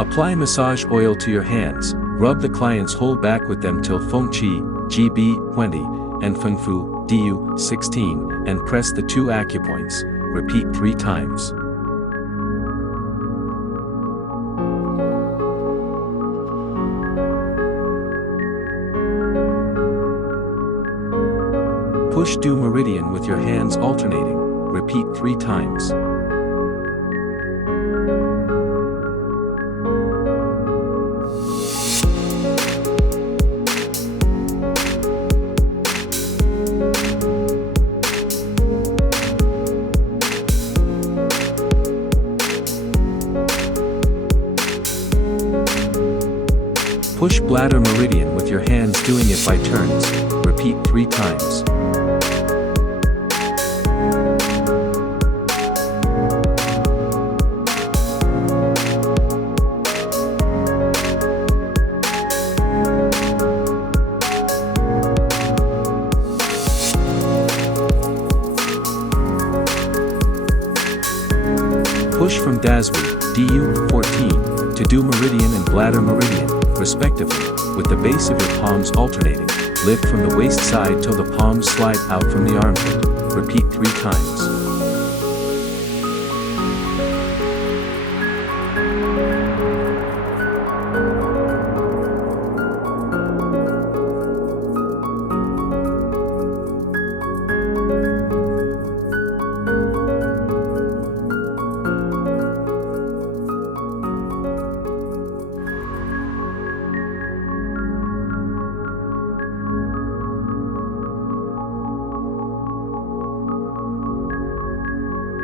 Apply massage oil to your hands, rub the client's whole back with them till Feng Qi, GB, 20, and Feng Fu, DU, 16, and press the 2 acupoints. Repeat 3 times. Push due meridian with your hands alternating. Repeat 3 times. Push bladder meridian with your hands, doing it by turns. Repeat 3 times. Push from DASW, DU, 14, to due meridian and bladder meridian, respectively, with the base of your palms alternating. Lift from the waist side till the palms slide out from the armpit. Repeat 3 times.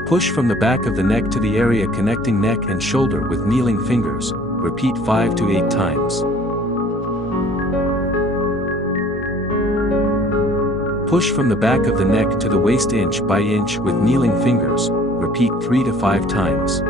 Push from the back of the neck to the area connecting neck and shoulder with kneeling fingers. Repeat 5 to 8 times. Push from the back of the neck to the waist inch by inch with kneeling fingers. Repeat 3 to 5 times.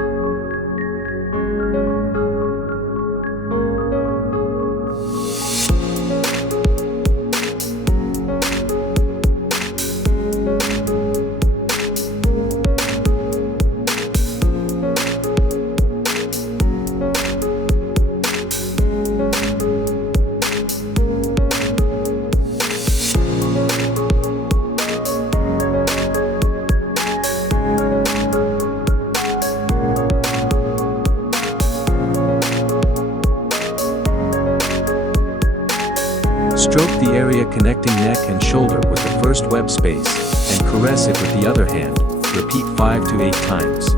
Stroke the area connecting neck and shoulder with the first web space, and caress it with the other hand. Repeat 5 to 8 times.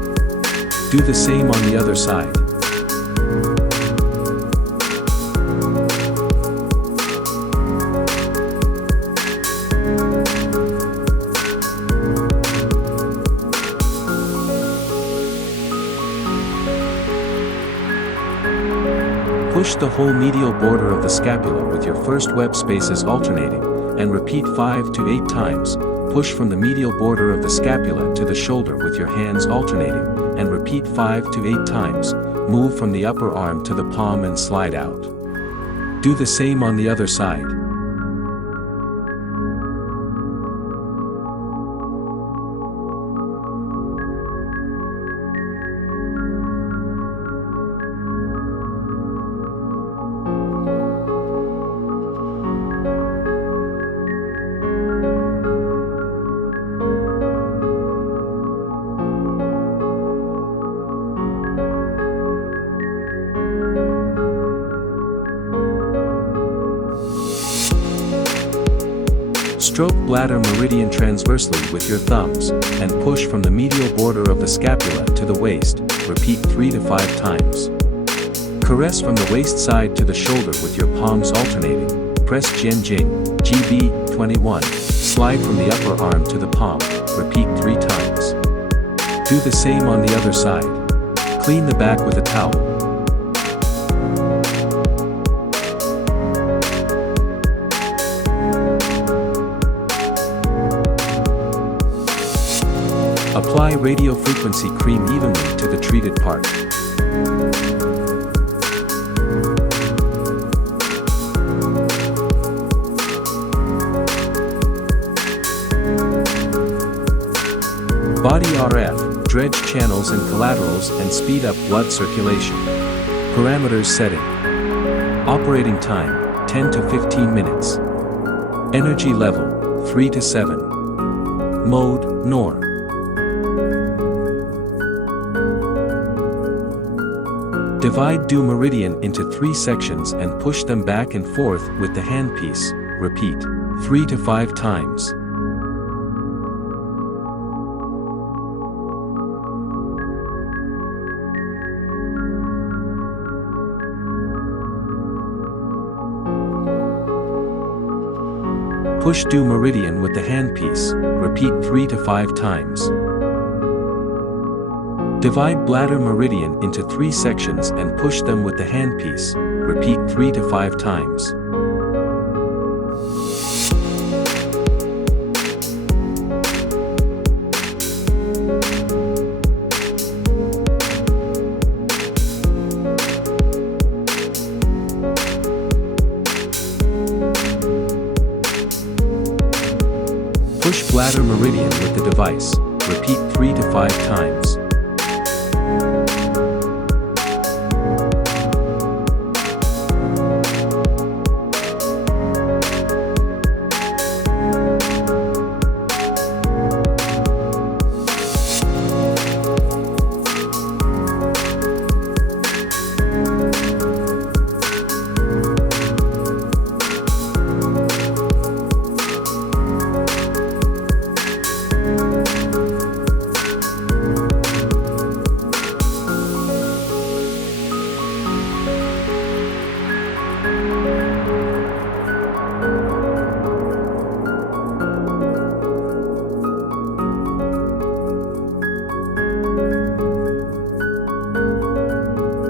Do the same on the other side. Push the whole medial border of the scapula with your first web spaces alternating, and repeat 5 to 8 times. Push from the medial border of the scapula to the shoulder with your hands alternating, and repeat 5 to 8 times. Move from the upper arm to the palm and slide out. Do the same on the other side. Stroke bladder meridian transversely with your thumbs, and push from the medial border of the scapula to the waist. Repeat 3 to 5 times. Caress from the waist side to the shoulder with your palms alternating. Press Jian Jing, GB, 21. Slide from the upper arm to the palm. Repeat 3 times. Do the same on the other side. Clean the back with a towel. Apply radiofrequency cream evenly to the treated part. Body RF, dredge channels and collaterals and speed up blood circulation. Parameters setting. Operating time, 10 to 15 minutes. Energy level, 3 to 7. Mode, norm. Divide due meridian into 3 sections and push them back and forth with the handpiece. Repeat 3 to 5 times. Push due meridian with the handpiece. Repeat 3 to 5 times. Divide bladder meridian into 3 sections and push them with the handpiece. Repeat 3 to 5 times. Push bladder meridian with the device. Repeat 3 to 5 times.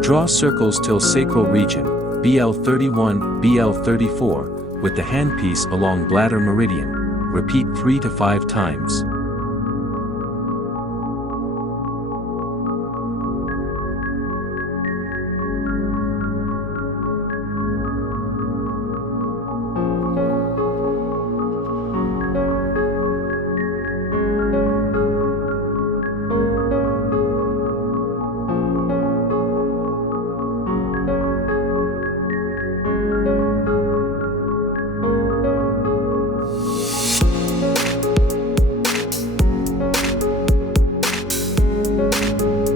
Draw circles till sacral region, BL31, BL34, with the handpiece along bladder meridian. Repeat 3 to 5 times.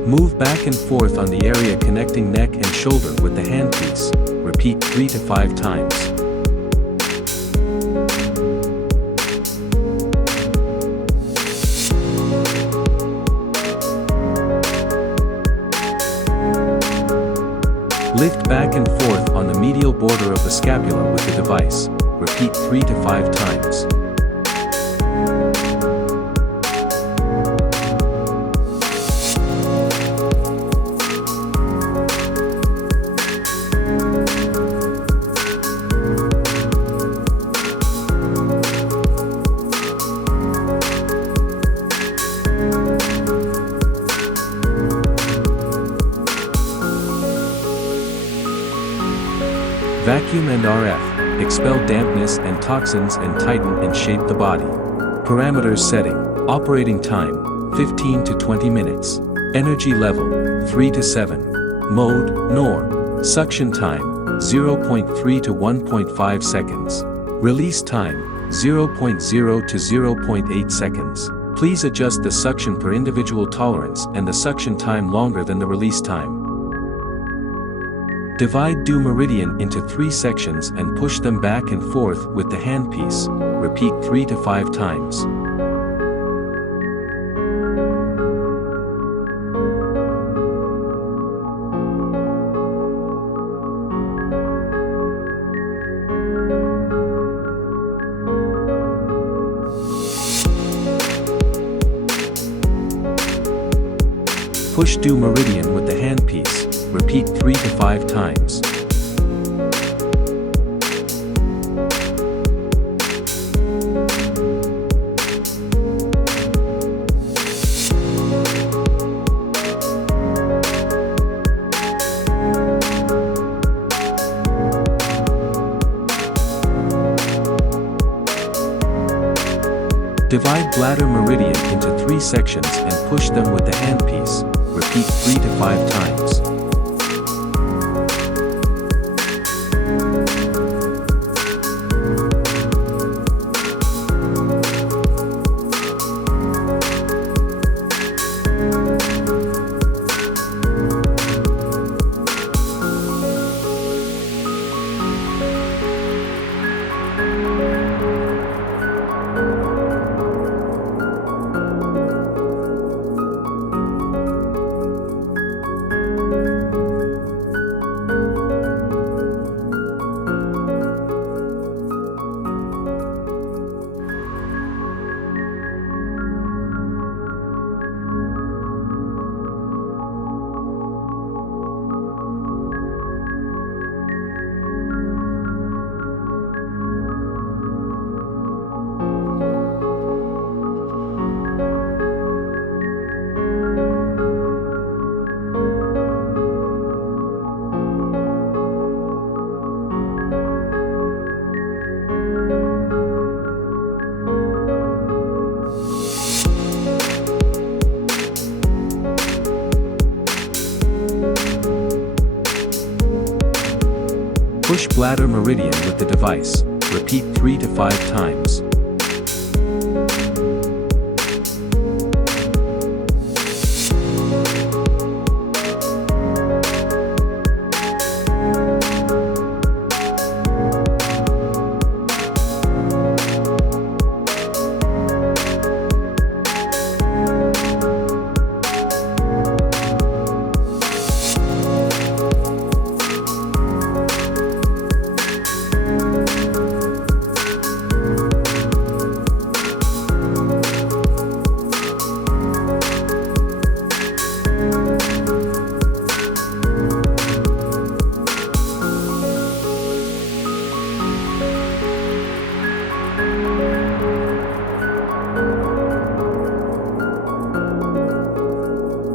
Move back and forth on the area connecting neck and shoulder with the handpiece. Repeat 3 to 5 times. Lift back and forth on the medial border of the scapula with the device. Repeat 3 to 5 times. Vacuum and RF, expel dampness and toxins and tighten and shape the body. Parameters setting, operating time, 15 to 20 minutes. Energy level, 3 to 7. Mode, norm. Suction time, 0.3 to 1.5 seconds. Release time, 0.0 to 0.8 seconds. Please adjust the suction per individual tolerance and the suction time longer than the release time. Divide due meridian into 3 sections and push them back and forth with the handpiece. Repeat 3 to 5 times. Push due meridian with the handpiece. Repeat 3 to 5 times. Divide bladder meridian into 3 sections and push them with the handpiece. Repeat 3 to 5 times. Push bladder meridian with the device. Repeat 3 to 5 times.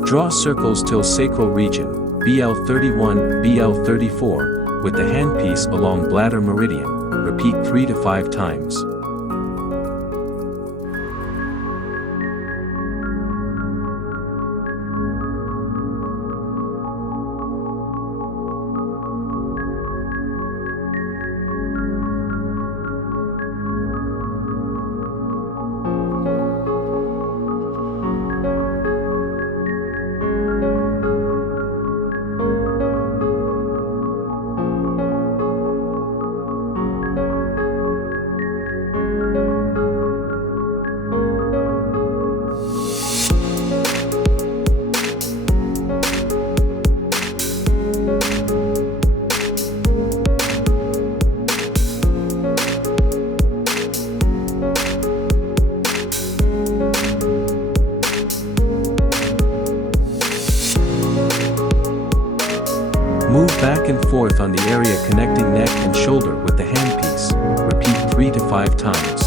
Draw circles till sacral region, BL31, BL34, with the handpiece along bladder meridian. Repeat 3 to 5 times. Move back and forth on the area connecting neck and shoulder with the handpiece. Repeat 3 to 5 times.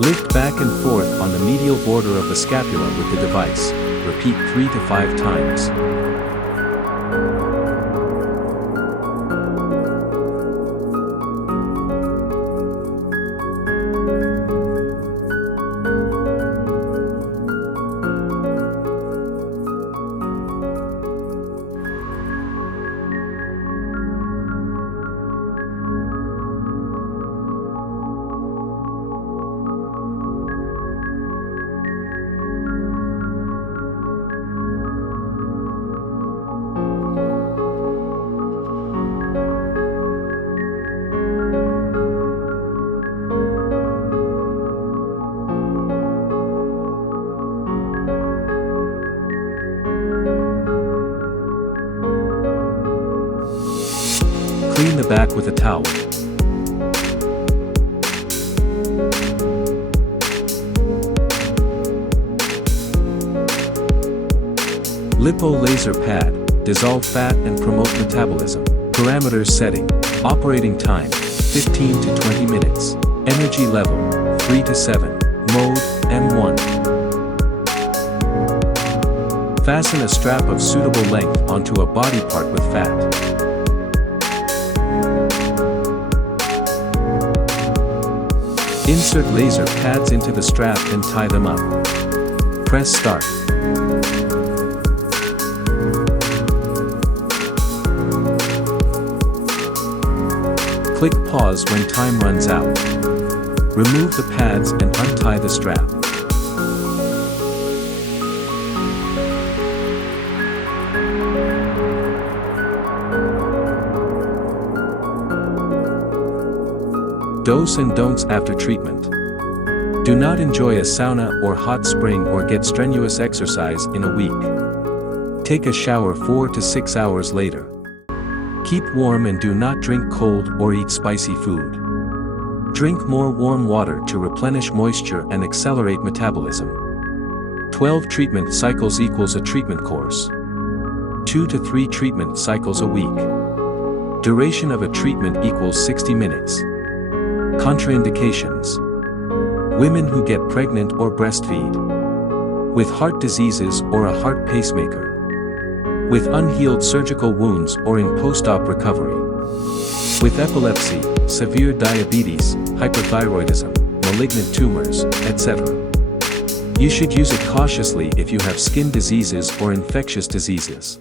Lift back and forth on the medial border of the scapula with the device. Repeat 3 to 5 times. Clean the back with a towel. Lipo laser pad, dissolve fat and promote metabolism. Parameters setting, operating time, 15 to 20 minutes. Energy level, 3 to 7. Mode, M1. Fasten a strap of suitable length onto a body part with fat. Insert laser pads into the strap and tie them up. Press start. Click pause when time runs out. Remove the pads and untie the strap. Do's and don'ts after treatment. Do not enjoy a sauna or hot spring or get strenuous exercise in a week. Take a shower 4 to 6 hours later. Keep warm and do not drink cold or eat spicy food. Drink more warm water to replenish moisture and accelerate metabolism. 12 treatment cycles equals a treatment course. 2 to 3 treatment cycles a week. Duration of a treatment equals 60 minutes. Contraindications. Women who get pregnant or breastfeed. With heart diseases or a heart pacemaker. With unhealed surgical wounds or in post-op recovery. With epilepsy, severe diabetes, hyperthyroidism, malignant tumors, etc. You should use it cautiously if you have skin diseases or infectious diseases.